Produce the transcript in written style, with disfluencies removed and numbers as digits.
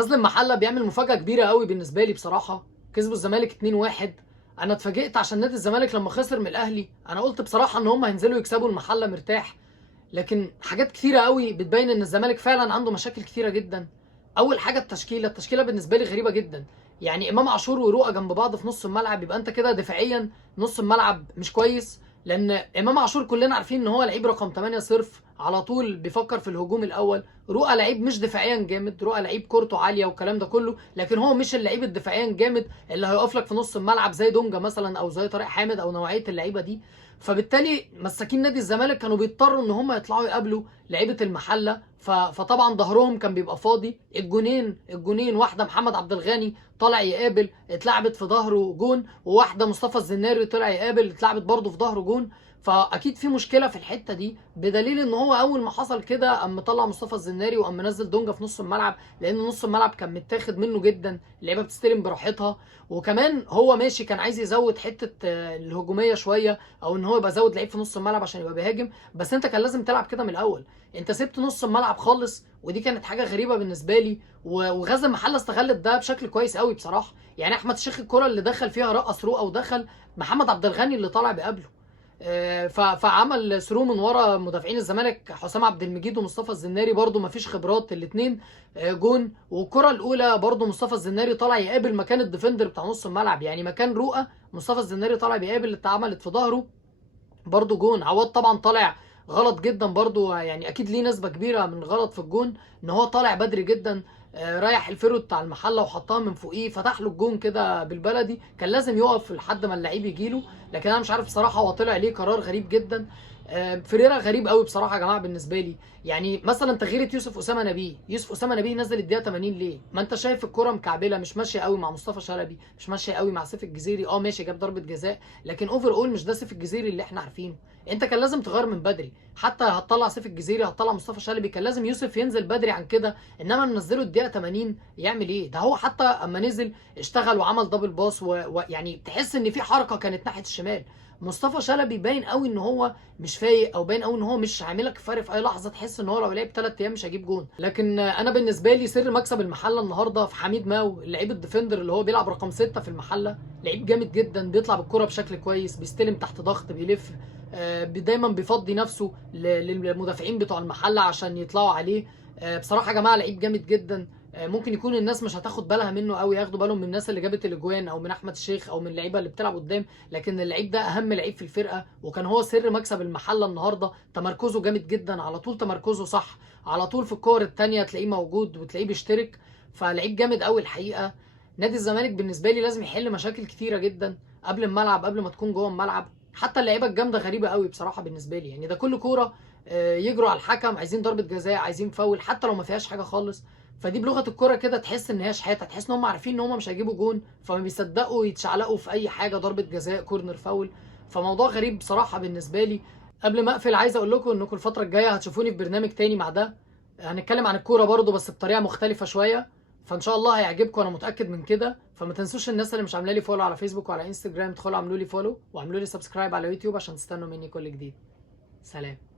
غزل المحله بيعمل مفاجاه كبيره قوي بالنسبه لي بصراحه. كسبوا الزمالك 2-1. انا اتفاجئت عشان نادي الزمالك لما خسر من الاهلي، انا قلت بصراحه ان هم هينزلوا يكسبوا المحله مرتاح. لكن حاجات كتيره قوي بتبين ان الزمالك فعلا عنده مشاكل كتيره جدا. اول حاجه التشكيله بالنسبه لي غريبه جدا. يعني امام عاشور ورؤى جنب بعض في نص الملعب، يبقى انت كده دفاعيا نص الملعب مش كويس. لان امام عاشور كلنا عارفين ان هو لعيب رقم 8 صرف، على طول بيفكر في الهجوم الاول. رؤى لعيب مش دفاعيا جامد، رؤى لعيب كورته عاليه والكلام ده كله، لكن هو مش اللعيب الدفاعيا جامد اللي هيقف لك في نص الملعب زي دونجا مثلا او زي طارق حامد او نوعيه اللعيبه دي. فبالتالي مساكين نادي الزمالك كانوا بيضطروا ان هم يطلعوا يقابلوا لعيبه المحله، فطبعا ظهرهم كان بيبقى فاضي. الجونين واحده محمد عبد الغني طالع يقابل اتلعبت في ظهره جون، وواحده مصطفى الزناري طلع يقابل اتلعبت برضه في ظهره جون. فاكيد في مشكله في الحته دي، بدليل ان هو اول ما حصل كده قام مطلع مصطفى الزناري وقام منزل دونجا في نص الملعب، لان نص الملعب كان متاخد منه جدا، اللعيبه بتستلم براحتها. وكمان هو ماشي كان عايز يزود حته الهجوميه شويه، او ان هو يبقى زود لعيب في نص الملعب عشان يبقى بيهاجم، بس انت كان لازم تلعب كده من الاول. انت سبت نص الملعب خالص، ودي كانت حاجه غريبه بالنسبه لي. وغزل المحله استغلت ده بشكل كويس قوي بصراحه. يعني احمد شيخ الكره اللي دخل فيها رقص رؤى ودخل محمد عبد الغني اللي طالع بيقابله، فعمل ثرو من ورا مدافعين الزمالك حسام عبد المجيد ومصطفى الزناري، برده ما فيش خبرات الاثنين، جون. والكره الاولى برده مصطفى الزناري طالع يقابل مكان الديفندر بتاع نص الملعب، يعني مكان رؤى مصطفى الزناري طالع بيقابل اللي اتعملت في ظهره، برضو جون. عواد طبعا طالع غلط جدا برضو، يعني اكيد ليه نسبه كبيره من غلط في الجون، ان هو طالع بدري جدا، رايح الفيرود بتاع المحله وحطها من فوقيه فتح له الجون كده بالبلدي، كان لازم يقف لحد ما اللعيب يجيله. لكن انا مش عارف بصراحه هو طلع ليه قرار غريب جدا. فريرا غريب قوي بصراحه يا جماعه بالنسبه لي. يعني مثلا تغييره يوسف اسامه نبيه نزل الدقيقه 80 ليه؟ ما انت شايف الكره مكعبله مش ماشيه قوي مع مصطفى شلبي، مش ماشيه قوي مع سيف الجزيري. ماشي جاب ضربه جزاء، لكن اوفر اول مش ده سيف الجزيري اللي احنا عارفينه. انت كان لازم تغير من بدري، حتى هتطلع سيف الجزيري هتطلع مصطفى شلبي، كان لازم يوسف ينزل بدري عن كده. انما منزله الدقيقه 80 يعمل ايه؟ ده هو حتى اما نزل اشتغل وعمل دبل باص، ويعني تحس ان في حركه كانت ناحيه الشمال. مصطفى شلبي باين قوي ان هو مش فايق، او باين قوي ان هو مش عاملك فرق في اي لحظه، تحس ان هو لو لعب 3 ايام مش هيجيب جون. لكن انا بالنسبه لي سر مكسب المحله النهارده في حميد ماو، اللعيب الديفندر اللي هو بيلعب رقم 6 في المحله، لعيب جامد جدا، بيطلع بالكره بشكل كويس، بيستلم تحت ضغط، بيلف، دايما بيفضي نفسه للمدافعين بتوع المحله عشان يطلعوا عليه. بصراحه يا جماعه لعيب جامد جدا. ممكن يكون الناس مش هتاخد بالها منه قوي، ياخدوا بالهم من الناس اللي جابت الاجوان او من احمد الشيخ او من اللعيبه اللي بتلعب قدام، لكن اللعيب ده اهم لعيب في الفرقه، وكان هو سر مكسب المحله النهارده. تمركزه جامد جدا، على طول تمركزه صح، على طول في الكور الثانيه تلاقيه موجود وتلاقيه بيشترك، فلعيب جامد قوي الحقيقه. نادي الزمالك بالنسبه لي لازم يحل مشاكل كتيره جدا قبل الملعب، قبل ما تكون جوه الملعب. حتى اللعيبه الجامده غريبه قوي بصراحه بالنسبه لي، يعني ده كل كوره يجروا على الحكم عايزين ضربه جزاء، عايزين فاول حتى لو ما فيهاش حاجه خالص. فدي بلغه الكوره كده تحس ان هي شحاته، تحس ان هم عارفين ان هم مش هيجيبوا جون، فما بيصدقوا يتشعلقوا في اي حاجه، ضربه جزاء، كورنر، فاول. فموضوع غريب بصراحه بالنسبه لي. قبل ما اقفل عايز اقول لكم انكم الفتره الجايه هتشوفوني في برنامج تاني مع ده، هنتكلم عن الكوره برضو بس بطريقه مختلفه شويه، فان شاء الله هيعجبكم انا متاكد من كده. فما تنسوش الناس اللي مش عامله لي فولو على فيسبوك وعلى انستجرام تدخلوا اعملوا لي فولو، واعملوا لي سبسكرايب على يوتيوب عشان تستنوا مني كل جديد. سلام.